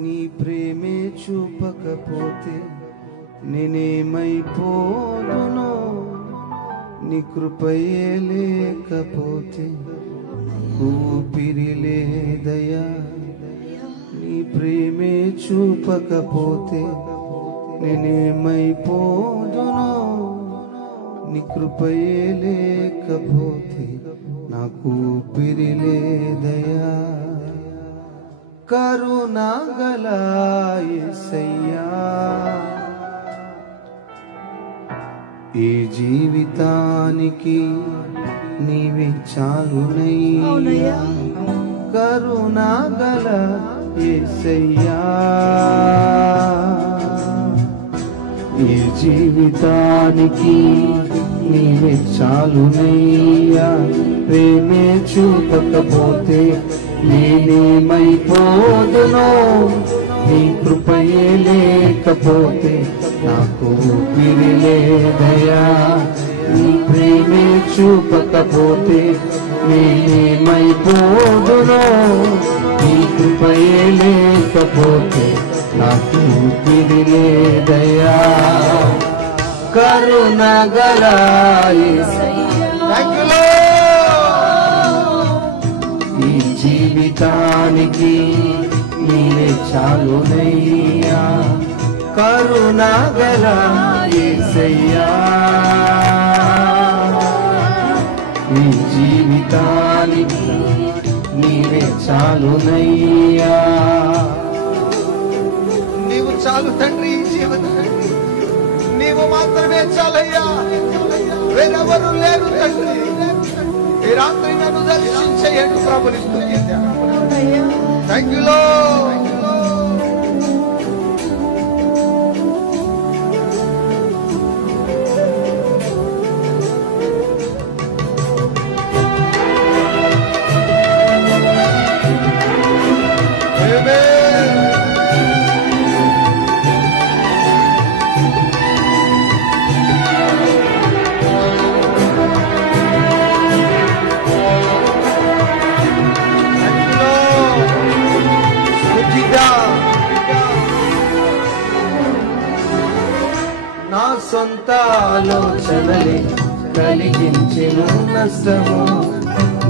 నీ ప్రేమే చూపకపోతే నేనేమైపోదునో, నీ కృపయే లేకపోతే ఊపిరి లేదయ్యా. నీ ప్రేమే చూపకపోతే నేనేమైపోదునో, నీ కృపయే లేకపోతే నాకు ఊపిరి లేదయ్యా. కరుణాగల యేసయ్యా, ఈ జీవితానికి నీవే చాలునయ్యా. కరుణాగల యేసయ్యా, ఈ జీవితానికి నీవే చాలునయ్యా. ప్రేమే చూపకపోతే నేనేమైపోదునో, నీ కృపయే లేకపోతే నాకు ఊపిరి లేదయ్యా. నీ ప్రేమే చూపకపోతే నేనేమైపోదునో, నీ కృపయే లేకపోతే నాకు ఊపిరి లేదయ్యా. కరుణగల యేసయ్యా, ఈ జీవితానికి నీవే చాలునయ్యా. కరుణగల యేసయ్యా, ఈ జీవితానికి నీవే చాలునయ్యా. నీవు చాలు తండ్రి, ఈ జీవితానికి నీవు మాత్రమే చాలయ్యా. వేరెవరు లేరు తండ్రి. ఈ రాత్రి నన్ను దర్శించేయండి ప్రభుని స్తుతిద్దాం. Thank you lord. నా సొంత ఆలోచనలే కలిగించెను నష్టము,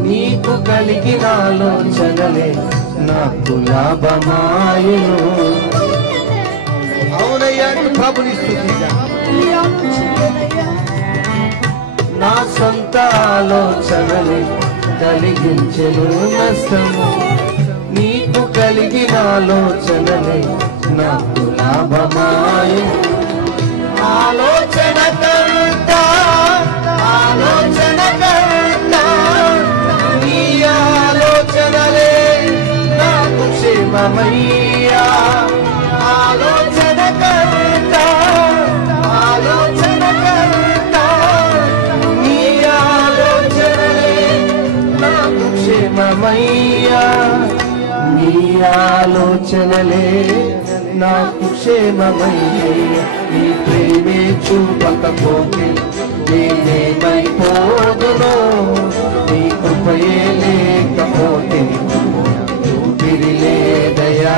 నీకు కలిగిన ఆలోచనలే నాకు లాభమాయను. అవునయ్యా, ప్రభుని స్తుతిద్దాం. నా సొంత ఆలోచనలే కలిగించెను నష్టము, నీకు కలిగిన ఆలోచనలే నాకు లాభమాయను. ఆలోచన కర్త, ఆలోచన కర్త, నీ ఆలోచనలే నాకు క్షేమమయ్యా. ఆలోచన కర్త, ఆలోచన కర్త, నీ ఆలోచనలే నాకు క్షేమమయ్యా. నీ ఆలోచనలే నాకు క్షేమమయ్యా. నీ ప్రేమే చూపకపోతే నేనేమైపోదునో, నీ కృపయే లేకపోతే ఊపిరి లేదయ్యా.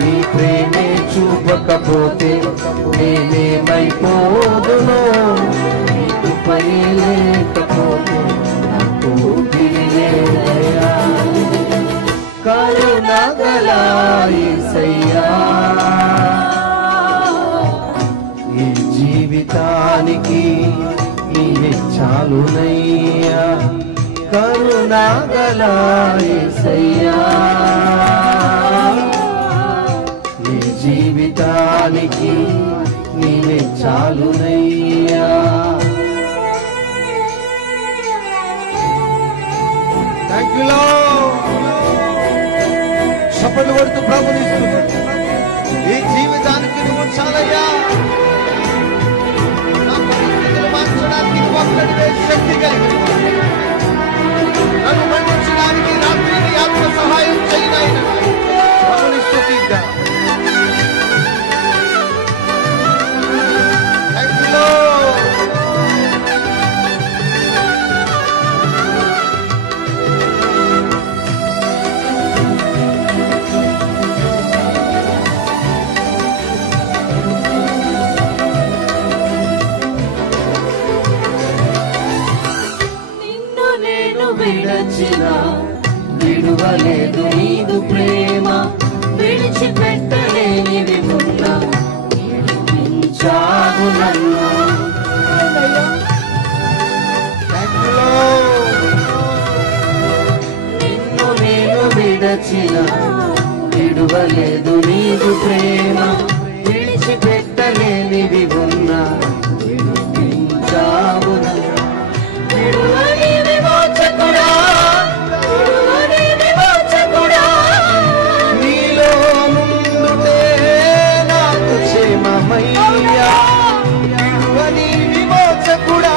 నీ ప్రేమే చూపకపోతే నేనేమైపోదునో, నీ కృపయే లేకపోతే నాకు ఊపిరి లేదయ్యా. కరుణగల యేసయ్యా, ఈ జీవితానికి నీవే చాలునయ్యా. కరుణగల యేసయ్యా, ఈ జీవితానికి నీవే చాలునయ్యా. Thank you lord. చప్పట్లు కొడుతూ ప్రభుని స్తుతిద్దాం. ఈ జీవితానికి నువ్వు చాలయ్యా. నా పరిస్థితులు మార్చడానికి నువ్వు ఒక్కడివే శక్తి కలిగిన వాడు. నన్ను మన్నించడానికి రాత్రి నీ ఆత్మ సహాయం చేయనైనా ప్రభుని స్తుతిద్దాం. Thank you lord. విడువలేదు నీదు ప్రేమ, విడిచిపెట్టలేనివి ఉన్నా విడిపించావు నన్ను. నిన్ను నేను విడచిన విడువలేదు నీదు ప్రేమ, విడిచిపెట్టలేనివి ఉన్నా విడిపించావు నన్ను. విడువని విమోచకుడా, విడువని విమోచకుడా, నీలో నుండుటే నాకు క్షేమమయ్యా. విడువని విమోచకుడా,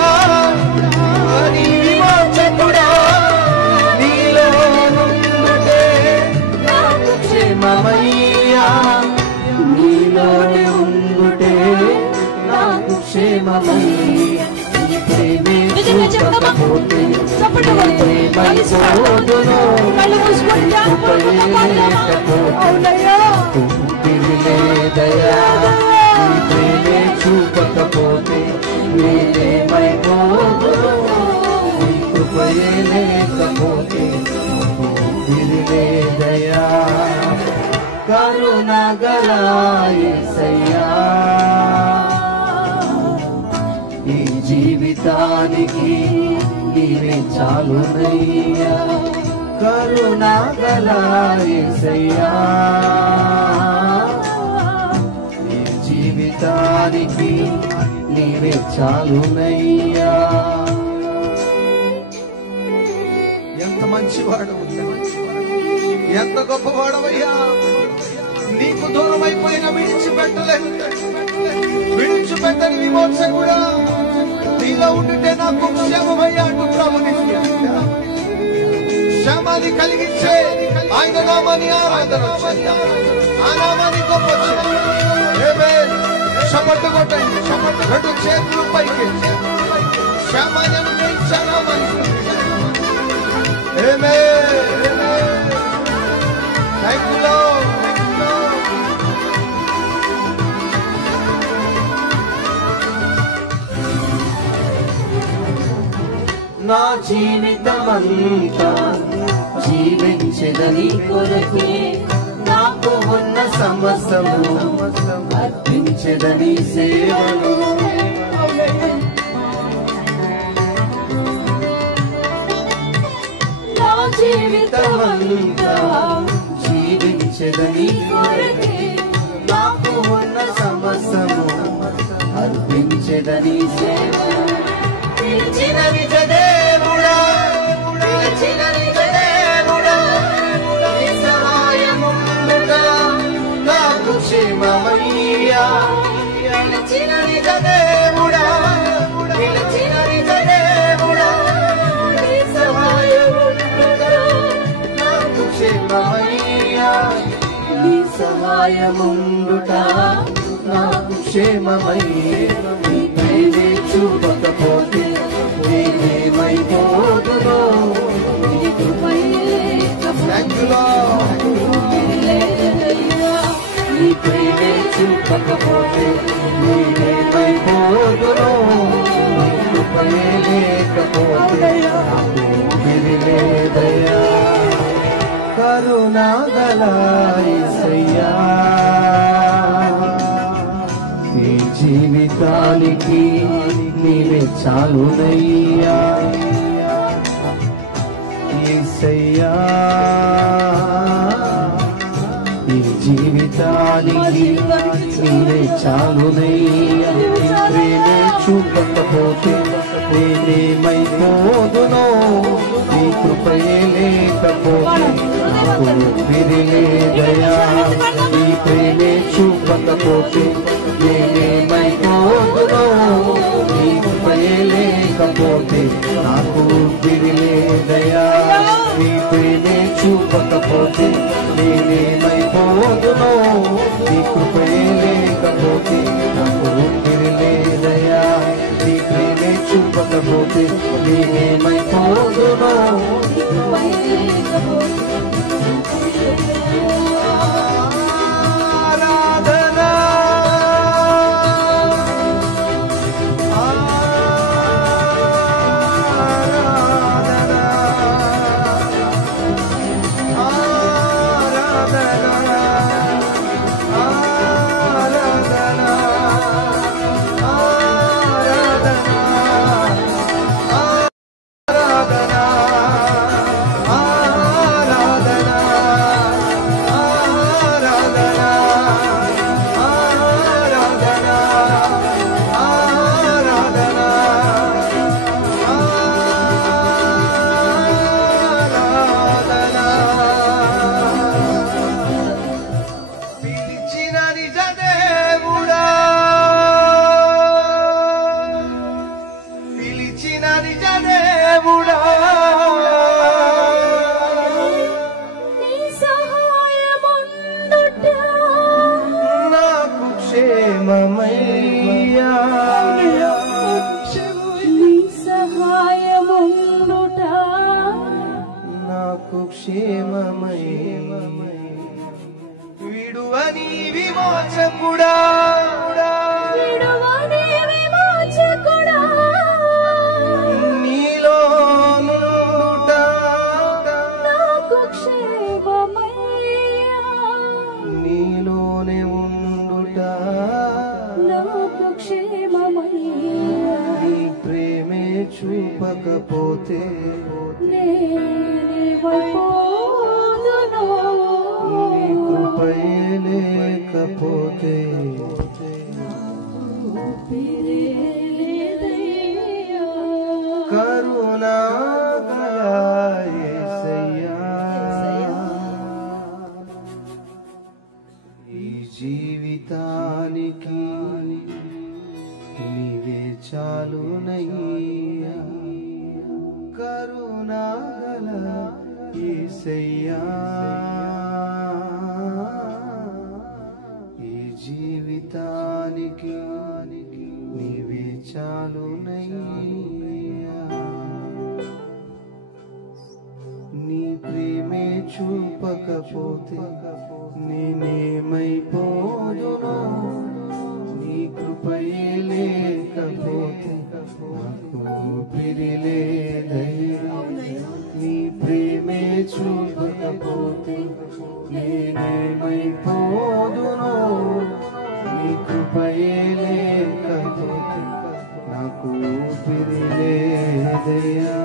విడువని విమోచకుడా, నీలో నుండుటే నాకు క్షేమమయ్యా. నీలోనే ఉండుటే నాకు క్షేమమయ్యా. నీ ప్రేమే చూపకపోతే ప్రేమైపోదును, ఊపిరి లేదయా. నీ ప్రేమే చూపకపోతే నేనేమైపోదును, నీ కృపయే లేకపోతే ఊపిరి లేదయా. కరుణగల యేసయ్యా, ఈ జీవితానికి నీవే చాలునయ్యా. కరుణగల యేసయ్యా, ఈ జీవితానికి నీవే చాలునయ్యా. ఎంత మంచివాడు, ఎంత గొప్పవాడవయ్యా. నీకు దూరం అయిపోయిన విడిచిపెట్టలేదు, విడిచిపెట్టని విమోచకుడా, నీలో ఉండితే నాకు క్షేమమయ్యా అంటూ ప్రభునిస్తూ క్షేమాన్ని కలిగించే ఆయన నామాన్ని ఆరాధన చేద్దాం. ఆ నామాన్ని గొప్ప చప్పట్లు కొట్టండి, రెండు చేతులు పైకి క్షేమాన్ని అనుగ్రహించే నామాన్ని. Thank you lord. నా జీవితమంతా జీవించదని కొరకే, నాకు ఉన్న సమస్తము అర్పించదని సేవలు. నా జీవితమంతా జీవించదని కొరకే, నాకు ఉన్న సమస్తము అర్పించదని సేవలు. పిలిచిన నిజ దేవుడా, పిలిచిన నిజ దేవుడా, నీ సహాయముండుగా నాకు క్షేమమయ్యా. పిలిచిన నిజ దేవుడా, పిలిచిన నిజ దేవుడా, నీ సహాయముండుగా నాకు క్షేమమయ్యా. నీ సహాయముండుట నాకు క్షేమమయ్యా. నీ ప్రేమే చూపకపోతే నేనేమైపోదును, నీ కృపయే నీ ప్రేమే చూపకపోతే నేనేమైపోదును, నీ కృపయే లేకపోతే ఊపిరి లేదయా. కరుణగల యేసయ్యా, ఈ జీవితానికి నీవే చాలునయ్యా. యేసయ్యా, ఈ జీవితానికి నీవే చాలునయ్యా. నీ ప్రేమే చూపకపోతే నేనేమైపోదును, నీ కృపయే లేకపోతే నాకు ఊపిరి లేదయా. నీ ప్రేమే చూపకపోతే నేనేమైపోదును, నీ కృపయే లేకపోతే నాకు ఊపిరి లేదయా. నీ ప్రేమే చూపకపోతే నేనేమైపోదును, నీ కృపయే లేకపోతే నాకు ఊపిరి లేదయా. నీ ప్రేమే చూపకపోతే నేనేమైపోదును. విడువని విమోచకుడా నీలో నుండుట నాకు క్షేమమయ్యా, నీలోనే ఉండుట నాకు క్షేమమయ్యా. నీ ప్రేమే చూపకపోతే నేనేమైపోదునో, నీ కృపయే లేకపోతే ఊపిరేలేదయ్యా. కరుణాగల యేసయ్యా, ఈ జీవితానికి నీవే చాలునయ్యా. కరుణాగల యేసయ్యా, ఈ జీవితానికి నీవే చాలునయ్యా. నీ ప్రేమే చూపకపోతే నేనేమైపోదునో, నీ కృపయే లేకపోతే నాకు ఊపిరి లేదయ్యా. నీ ప్రేమే చూపకపోతే నేనేమైపోదునో, నీ కృపయే లేకపోతే నాకు ఊపిరి లేదయ్యా.